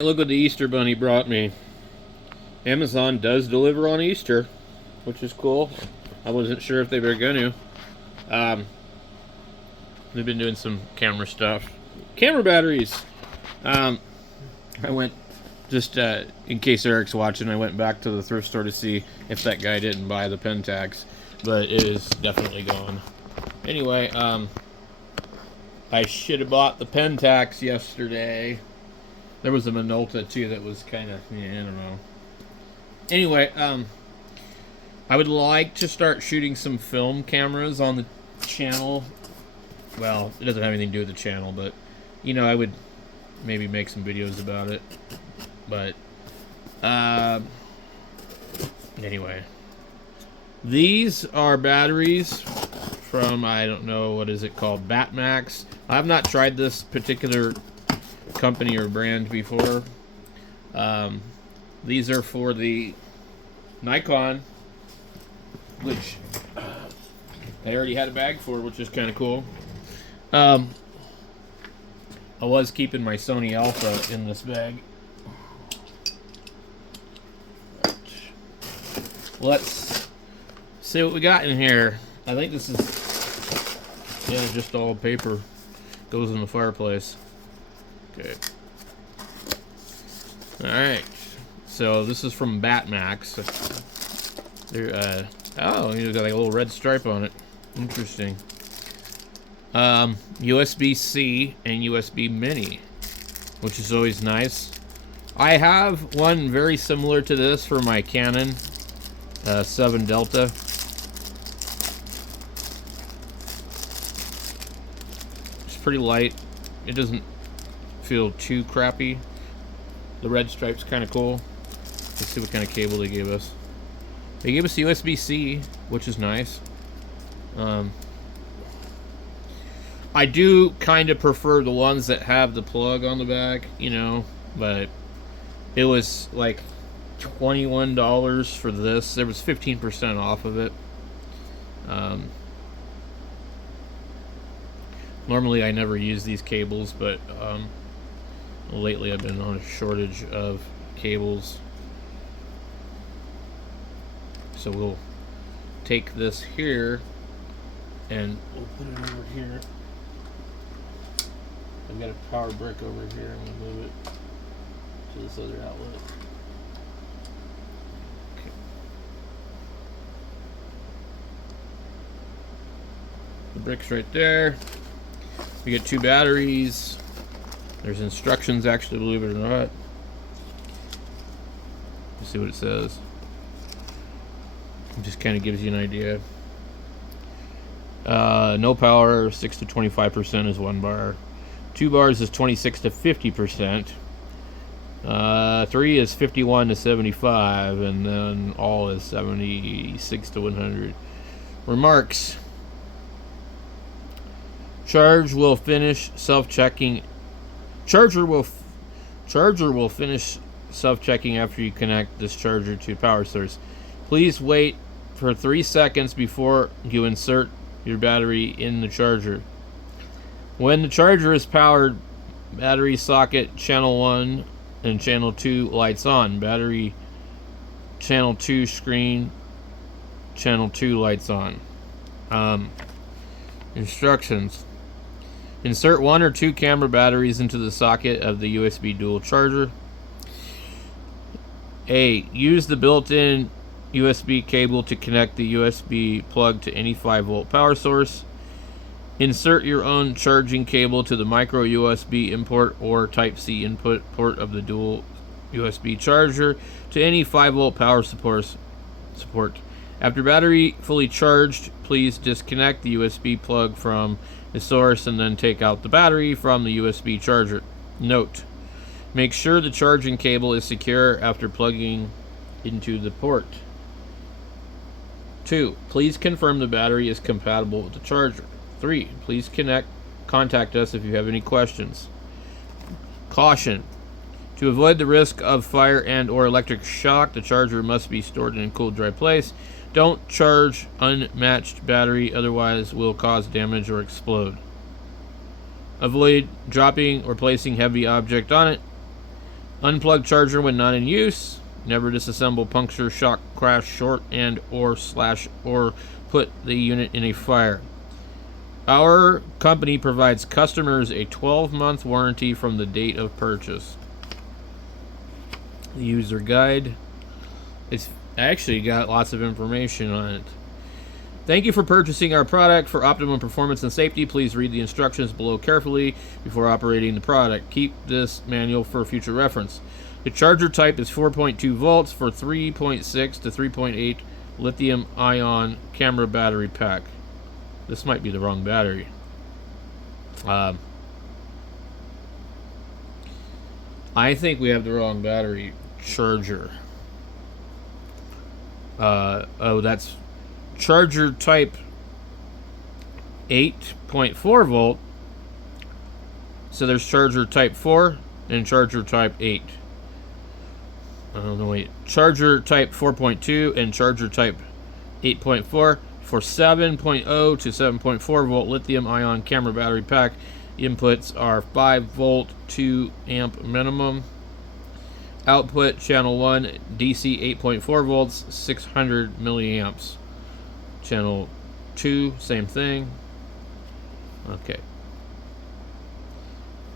Look what the Easter Bunny brought me. Amazon does deliver on Easter, which is cool. I wasn't sure if they were going to. They've been doing some camera stuff. Camera batteries. I went, just in case Eric's watching, I went back to the thrift store to see if that guy didn't buy the Pentax, but it is definitely gone. Anyway, I should have bought the Pentax yesterday. There was a Minolta too that was kind of, I don't know. Anyway, I would like to start shooting some film cameras on the channel. Well, it doesn't have anything to do with the channel, but, I would maybe make some videos about it. But, anyway. These are batteries from, I don't know, what is it called? Batmax. I've not tried this particular company or brand before. These are for the Nikon, which I already had a bag for, which is kind of cool. I was keeping my Sony Alpha in this bag. Let's see what we got in here. I think this is, just all paper. Goes in the fireplace. Okay. Alright. So this is from Batmax. They're, oh, you got like a little red stripe on it. Interesting. USB-C and USB Mini, which is always nice. I have one very similar to this for my Canon 7 Delta. It's pretty light. It doesn't feel too crappy. The red stripe's kind of cool. Let's see what kind of cable they gave us. They gave us USB-C, which is nice. I do kind of prefer the ones that have the plug on the back, but it was like $21 for this. There was 15% off of it. Normally I never use these cables, but lately I've been on a shortage of cables. So we'll take this here and we'll put it over here. I've got a power brick over here. I'm going to move it to this other outlet. Okay. The brick's right there. We get 2 batteries. There's instructions, actually, believe it or not. Let's see what it says. It just kind of gives you an idea. No power, 6 to 25% is 1 bar. 2 bars is 26 to 50%. 3 is 51 to 75, and then all is 76 to 100. Remarks. Charger will finish self-checking after you connect this charger to power source. Please wait for 3 seconds before you insert your battery in the charger. When the charger is powered, battery socket channel 1 and channel 2 lights on. Battery channel 2 screen channel 2 lights on. Instructions. Insert 1 or 2 camera batteries into the socket of the USB dual charger. A. Use the built-in USB cable to connect the USB plug to any 5-volt power source. Insert your own charging cable to the micro USB import or Type-C input port of the dual USB charger to any 5-volt power support. After battery fully charged, please disconnect the USB plug from the source and then take out the battery from the USB charger. Note: make sure the charging cable is secure after plugging into the port. 2. Please confirm the battery is compatible with the charger. 3. Please contact us if you have any questions. Caution: to avoid the risk of fire and or electric shock, the charger must be stored in a cool, dry place. Don't charge unmatched battery, otherwise will cause damage or explode. Avoid dropping or placing heavy object on it. Unplug charger when not in use. Never disassemble, puncture, shock, crash, short, and or slash or put the unit in a fire. Our company provides customers a 12-month warranty from the date of purchase. The user guide. It's actually got lots of information on it. Thank you for purchasing our product. For optimum performance and safety, please read the instructions below carefully before operating the product. Keep this manual for future reference. The charger type is 4.2 volts for 3.6 to 3.8 lithium-ion camera battery pack. This might be the wrong battery. I think we have the wrong battery charger. Oh, that's charger type 8.4 volt. So there's charger type 4 and charger type 8. Oh no, wait. Charger type 4.2 and charger type 8.4 for 7.0 to 7.4 volt lithium ion camera battery pack. Inputs are 5 volt 2 amp minimum. Output channel 1 DC 8.4 volts 600 milliamps. Channel 2 same thing. Okay.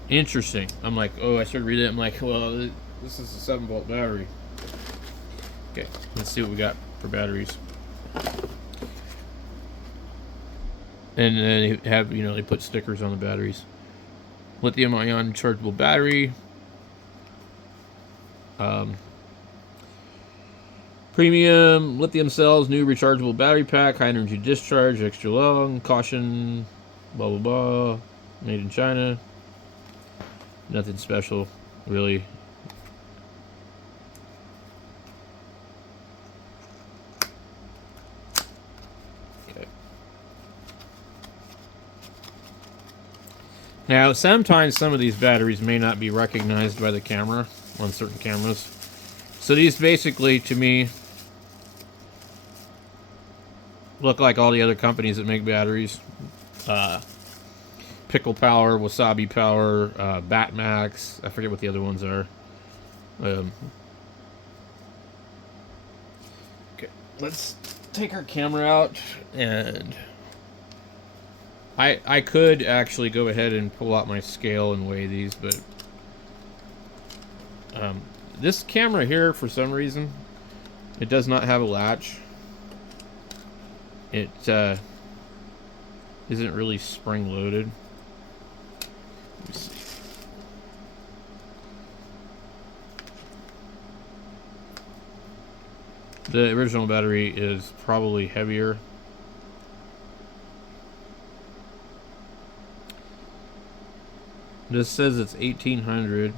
Interesting. I'm like, oh, I started reading it. I'm like, well, this is a 7 volt battery. Okay, let's see what we got for batteries. And then they have, you know, they put stickers on the batteries. Lithium ion chargeable battery. Premium lithium cells, new rechargeable battery pack, high energy discharge, extra long, caution, blah blah blah, made in China. Nothing special, really. Okay. Now, sometimes some of these batteries may not be recognized by the camera on certain cameras. So these basically, to me, look like all the other companies that make batteries. Pickle Power, Wasabi Power, Batmax. I forget what the other ones are. Okay, let's take our camera out, and I could actually go ahead and pull out my scale and weigh these, but this camera here, for some reason, it does not have a latch. It isn't really spring-loaded. Let me see. The original battery is probably heavier. This says it's 1800.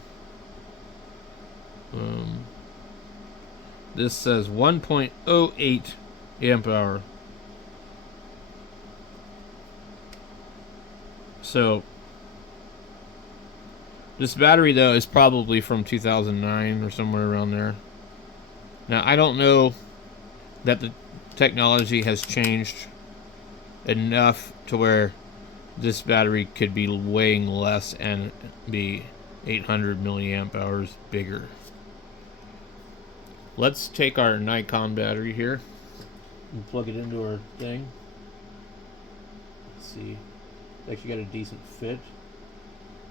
This says 1.08 amp hour. So this battery, though, is probably from 2009 or somewhere around there. Now, I don't know that the technology has changed enough to where this battery could be weighing less and be 800 milliamp hours bigger. Let's take our Nikon battery here and plug it into our thing. Let's see. It's actually got a decent fit.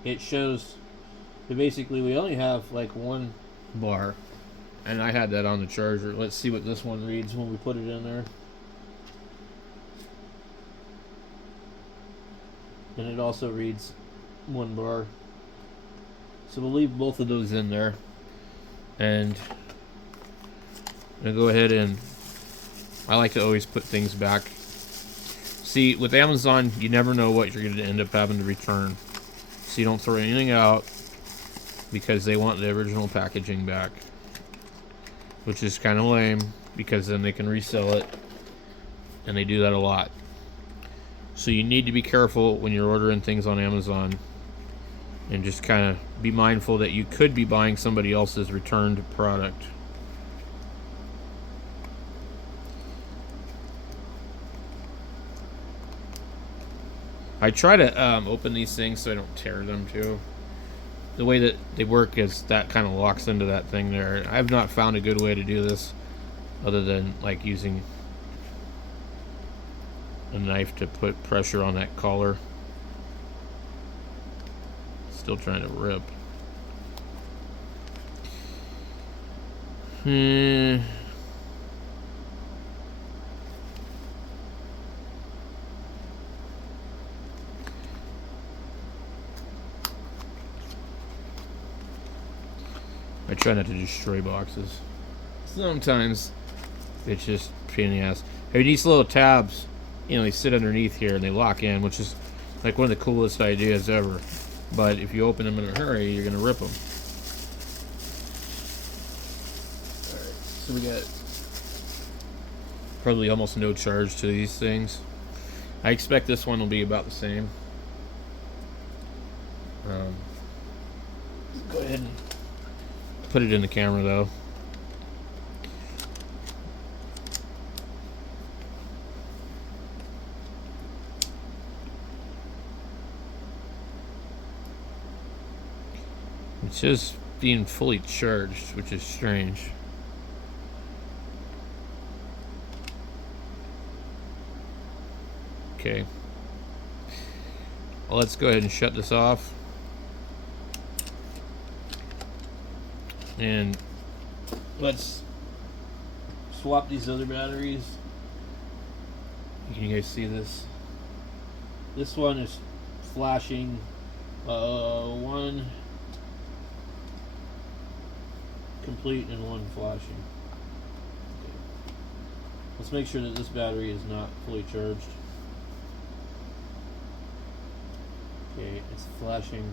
It shows that basically we only have like one bar, and I had that on the charger. Let's see what this one reads when we put it in there. And it also reads one bar. So we'll leave both of those in there, and I'm gonna go ahead and I like to always put things back. See, with Amazon, you never know what you're going to end up having to return. So you don't throw anything out because they want the original packaging back. Which is kind of lame because then they can resell it. And they do that a lot. So you need to be careful when you're ordering things on Amazon. And just kind of be mindful that you could be buying somebody else's returned product. I try to open these things so I don't tear them too. the way that they work is that kind of locks into that thing there. I've not found a good way to do this other than like using a knife to put pressure on that collar. Still trying to rip. I try not to destroy boxes. Sometimes it's just a pain in the ass. Hey, these little tabs, you know, they sit underneath here and they lock in, which is like one of the coolest ideas ever. But if you open them in a hurry, you're gonna rip them. Alright, so we got probably almost no charge to these things. I expect this one will be about the same. Go ahead and put it in the camera though. It's just being fully charged, which is strange. Okay. Well, let's go ahead and shut this off. And let's swap these other batteries. Can you guys see this? This one is flashing one complete and one flashing. Okay. Let's make sure that this battery is not fully charged. Okay, it's flashing.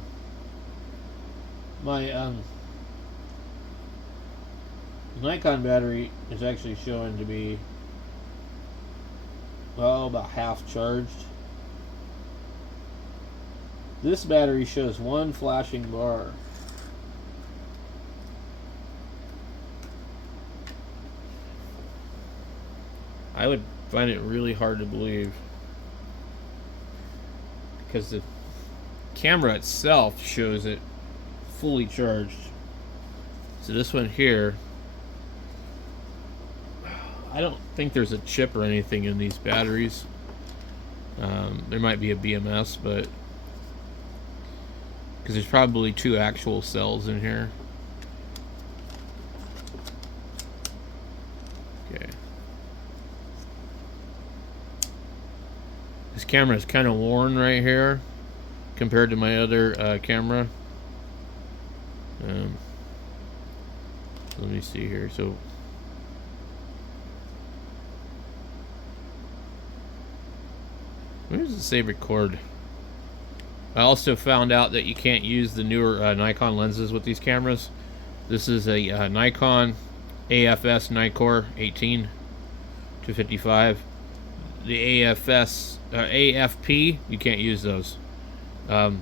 My Nikon battery is actually showing to be, well, about half charged. This battery shows one flashing bar. I would find it really hard to believe because the camera itself shows it fully charged. So this one here, I don't think there's a chip or anything in these batteries. There might be a BMS, but because there's probably two actual cells in here. Okay. This camera is kind of worn right here compared to my other camera. Let me see here. So where does it say record? I also found out that you can't use the newer Nikon lenses with these cameras. This is a Nikon AFS Nikkor 18-55. The AFS AFP, you can't use those. Okay,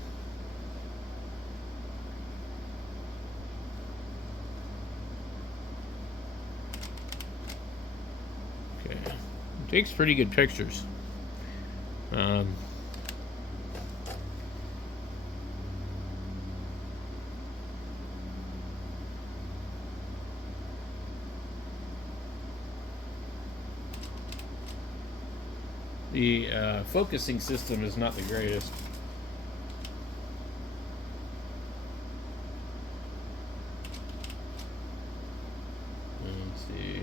it takes pretty good pictures. The focusing system is not the greatest. Let's see.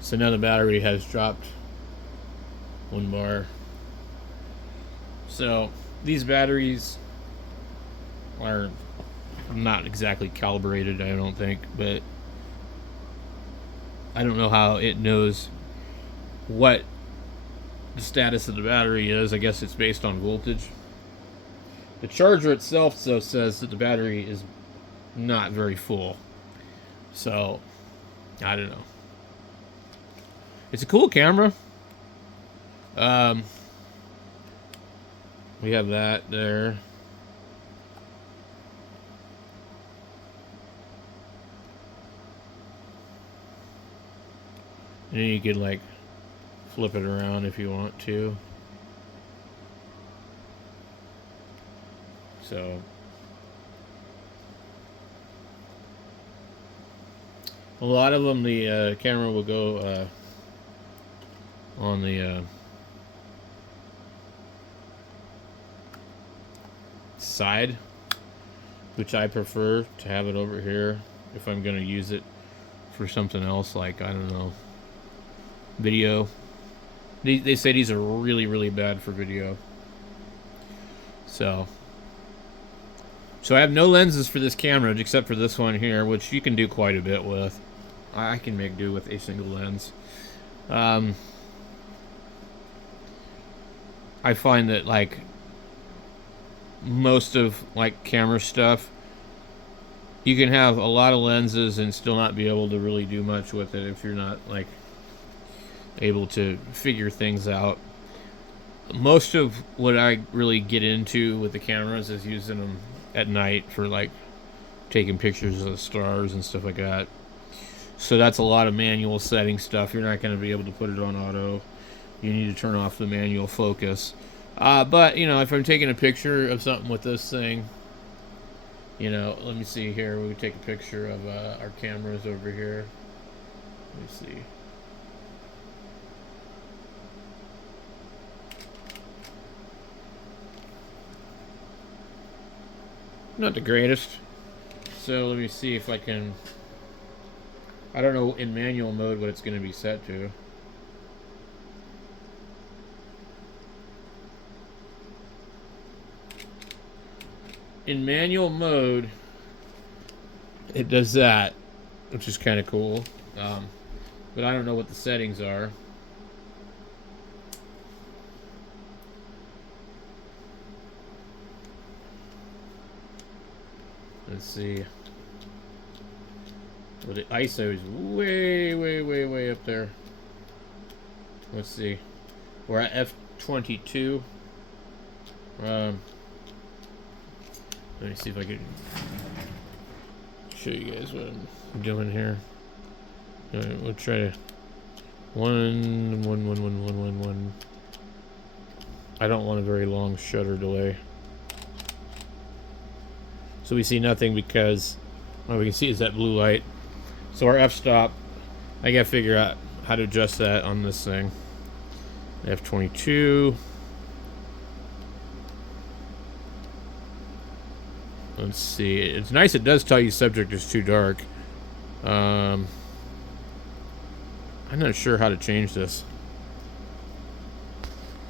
So now the battery has dropped one bar. So these batteries are not exactly calibrated, I don't think, but I don't know how it knows what the status of the battery is. I guess it's based on voltage. The charger itself though says that the battery is not very full. So I don't know. It's a cool camera. When we have that there. And then you could like flip it around if you want to. So a lot of them, the camera will go on the side, which I prefer to have it over here if I'm going to use it for something else, like, I don't know, video. They say these are really, really bad for video. So I have no lenses for this camera except for this one here, which you can do quite a bit with. I can make do with a single lens. I find that, like, most of, like, camera stuff, you can have a lot of lenses and still not be able to really do much with it if you're not, like, able to figure things out. Most of what I really get into with the cameras is using them at night for, like, taking pictures of the stars and stuff like that. So that's a lot of manual setting stuff. You're not going to be able to put it on auto. You need to turn off the manual focus. But, you know, if I'm taking a picture of something with this thing, you know, let me see here. We can take a picture of our cameras over here. Let me see. Not the greatest. So let me see if I can... I don't know in manual mode what it's going to be set to. In manual mode, it does that, which is kind of cool. But I don't know what the settings are. Let's see. Well, the ISO is way, way, way, way up there. Let's see. We're at f22. Let me see if I can show you guys what I'm doing here. Alright, we'll try to one. I don't want a very long shutter delay. So we see nothing because all we can see is that blue light. So our f-stop, I gotta figure out how to adjust that on this thing. f22. Let's see. It's nice. It does tell you subject is too dark. I'm not sure how to change this.